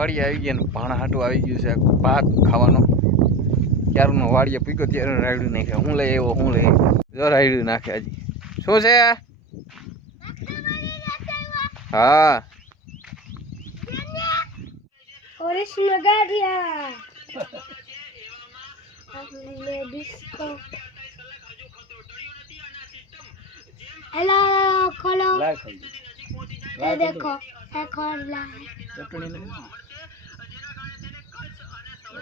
વાડીએ આવી ગયા ને ભાણા હાટું આવી ગયું છે ભાત ખાવાનો ક્યારનો વાડીએ પીકો ત્યારે રાયડું નાખે હું લઈ આવ્યો હું લઈ જો રાયડું નાખે હજી શું છે હા ઓરિજિનલ ગાડિયા हेलो खोलो ये देखो एक और ला चटनी नहीं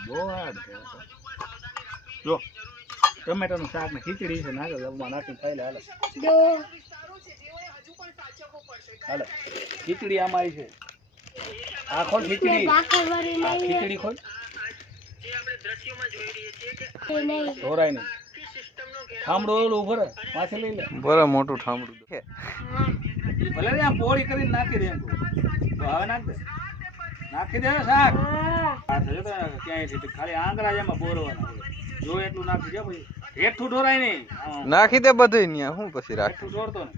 बो हार्ड जो टमाटर નું શાક ને ખીચડી છે નાખો લગમાં નાખી ખાઈ લે હાલે दो હાલે ખીચડી અમારી છે આ ખોલ ખીચડી बाकरवारी नहीं ખીચડી ખોલ જે આપણે દ્રશ્યોમાં જોઈ રહી છીએ કે નહીં ઢોરાય નહીં ઠામડો ઓલું ભરે પાછે લઈ લે ભરે મોટું ઠામડું છે ભલે ને પોળી કરીને નાખી દે એમ તો હવે નાખી દે શાક આ થયો તો ક્યાંય છે ખાલી આંગળા જેમાં બોરવાના જો એટલું નાખી દે ભાઈ હેઠું ઢોરાય નહીં નાખી દે બધું ન્યા હું પછી રાખ હેઠું ઢોરતો ને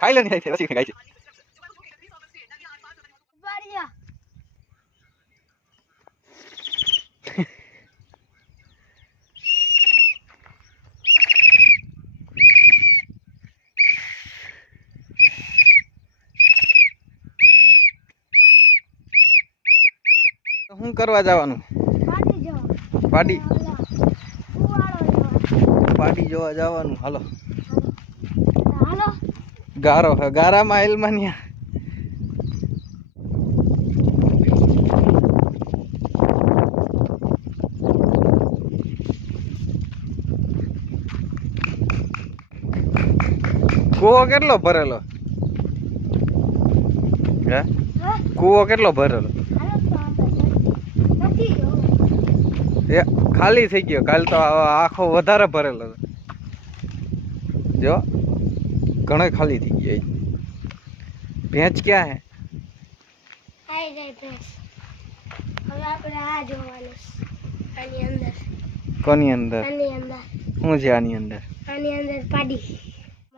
ખાઈ લે નહીં પછી ખાઈ છે बढ़िया શું કરવા જવાનું पार्टी जो પાડી फुवाड़ो પાડી જોવા જવાનું હાલો हेलो ગારો હે ગારામાં એલમાનિયા કૂવો કેટલો ભરેલો હે કૂવો કેટલો ભરેલો નથી એ ખાલી થઈ ગયો કાલ તો આખો વધારે ભરેલો જો ઘણો ખાલી થઈ ગયો ભેંસ ક્યાં હે આઈ જાય ભેંસ હવે આપણે આ જોવાનું આની અંદર કોની અંદર આની અંદર શું છે આની અંદર પાડી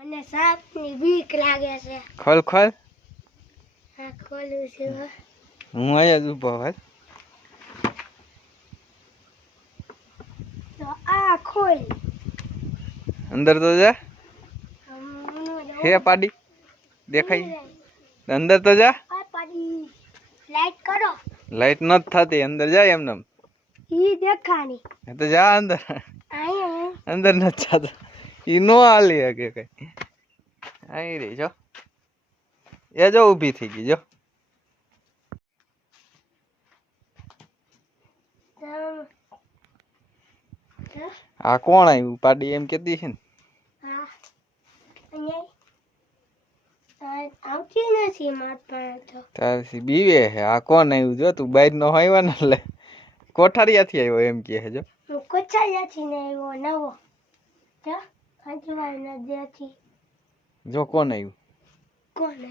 મને સાપની બીક લાગે છે ખોલ ખોલ આ ખોલું છું હું અહીંયા જ ઊભો ભાઈ તો આ ખોલ અંદર તો જા હે પાડી દેખાય અંદર તો જા આ પાડી લાઈટ કરો લાઈટ નથી થતી અંદર જાય એમને ઈ દેખાની તો જા અંદર આયા અંદર નથી જતો ઈ નો હાલી હકે કઈ આઈ રહી જો એ જો ઊભી થઈ ગઈ જો આ કોણ આવ્યું પાડી એમ કેતી છે ને હા અહીંયા આવતી નથી માર પાસે તો તારથી બીવે હે આ કોણ આવ્યું જો તું બહાર નો આવ્યા ને એટલે કોઠારીયાથી આવ્યો એમ કહે છે જો હું કોચાયાથી ને આવ્યો નવો જો આજવાય ન દેતી જો કોણ આવ્યું કોણ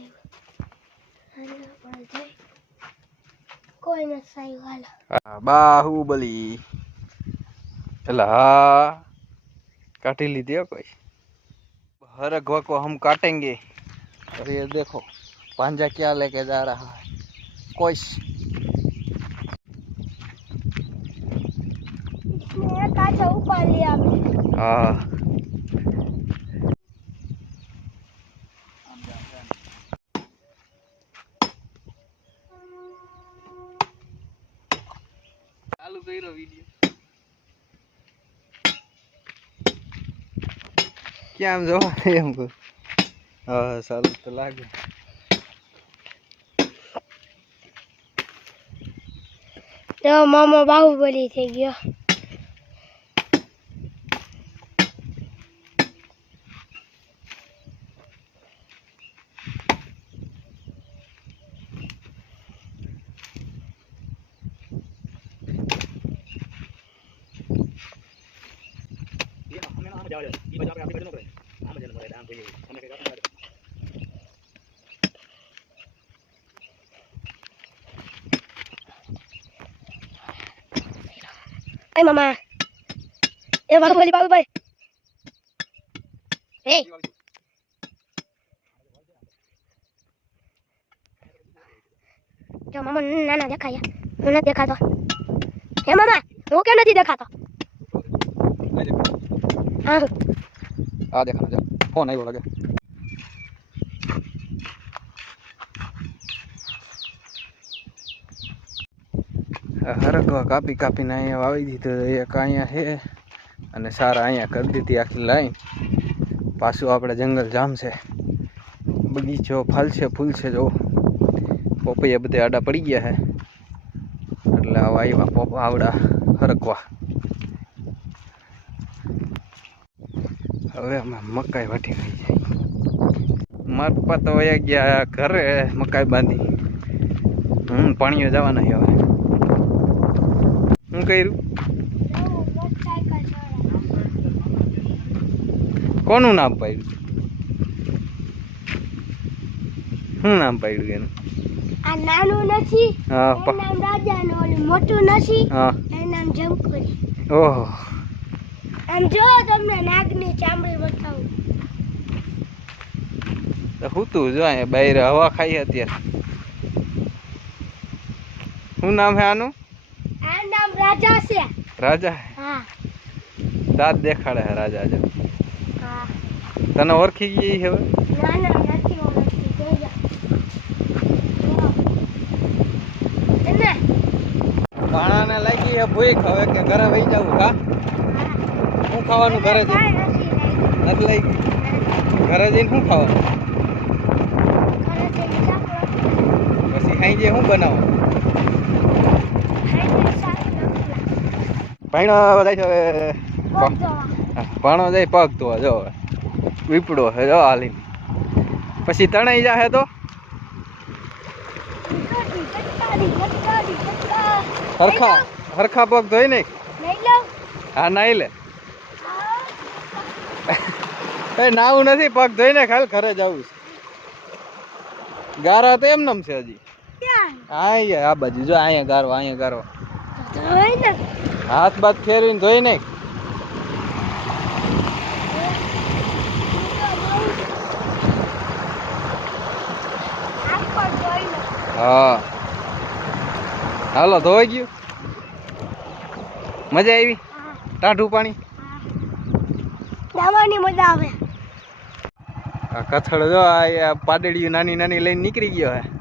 આવ્યું કોઈ નથી આવ્યું હાલો બાહુબલી એટલે હા काटी लीजिए कोई हर अगवा को हम काटेंगे और ये देखो पांजा क्या लेके जा रहा है कोई ऊपर लिया हाँ चालू करो वीडियो क्या हम जो हमको हाँ साल तो लागे तो मामा बाहुबली થઈ ગયો Ay mamá. Bahubali. Hey. જો મામા નાના દેખાયા હું નથી દેખાતો હે મામા હું કેમ નથી દેખાતો હા આ દેખાડો જો ફોન આવ્યો લાગે હરકવા કાપી કાપીને અહીંયા વાવી દીધો એક અહીંયા છે અને સારા અહીંયા કરી દીધી આખી લાઈન પાછું આપણે જંગલ જામ છે બગીચો ફાલશે ફૂલ છે જો પોપૈયા બધે આડા પડી ગયા છે એટલે આવા આવ્યા પોપા આવડા હરકવા હવે અમે મકાઈ વાટી રહી જાય મારપા તો વયા ગયા ઘરે મકાઈ બાંધી પાણીઓ જવાના છે હવે શું કર્યું કોનું નામ પાડ્યું શું નામ પાડ્યું એનું આ નાનું નથી હા એનું નામ રાજાનો ઓલું મોટું નથી હા એનું નામ જમકુરી ઓહો આમ જો તમને નાગની ચામડી બતાવું તો હું તું જો અહીંયા બહાર હવા ખાઈ અત્યારે શું નામ છે આનું આ નામ રાજા છે રાજા હા દાંત દેખાડે છે રાજા જો હા તને ઓળખી ગઈ હવે ના ના નથી ઓળખતી જોજો એને ભાણાને લાગી છે ભૂખ હવે કે ઘરે વહી જવું કા શું ખાવાનું ઘરે જઈને નથી લાગી ઘરે જઈને શું ખાવાનું પછી ખાઈ જઈએ શું બનાવો ભાણો જાય છે હવે ભાણો જાય પગ તો જો વીપડો છે જો હાલી પછી તણાઈ જાહે તો હરખા હરખા પગ ધોઈ ને હા નાઈ લે એ નાવું નથી પગ ધોઈને ખાલી ઘરે જવું છે ગારા તો એમ નમ છે હજી અહીંયા આ બાજુ જો અહીંયા ગારો અહીંયા ગારો હાથ બાથ ફેરવીને ધોઈ નાખ હા હાલો ધોઈ ગયું મજા આવી ટાઢું પાણી નાવાની મજા આવે આ કથળ જો આ પાદડીયું નાની નાની લઈને નીકળી ગયો હે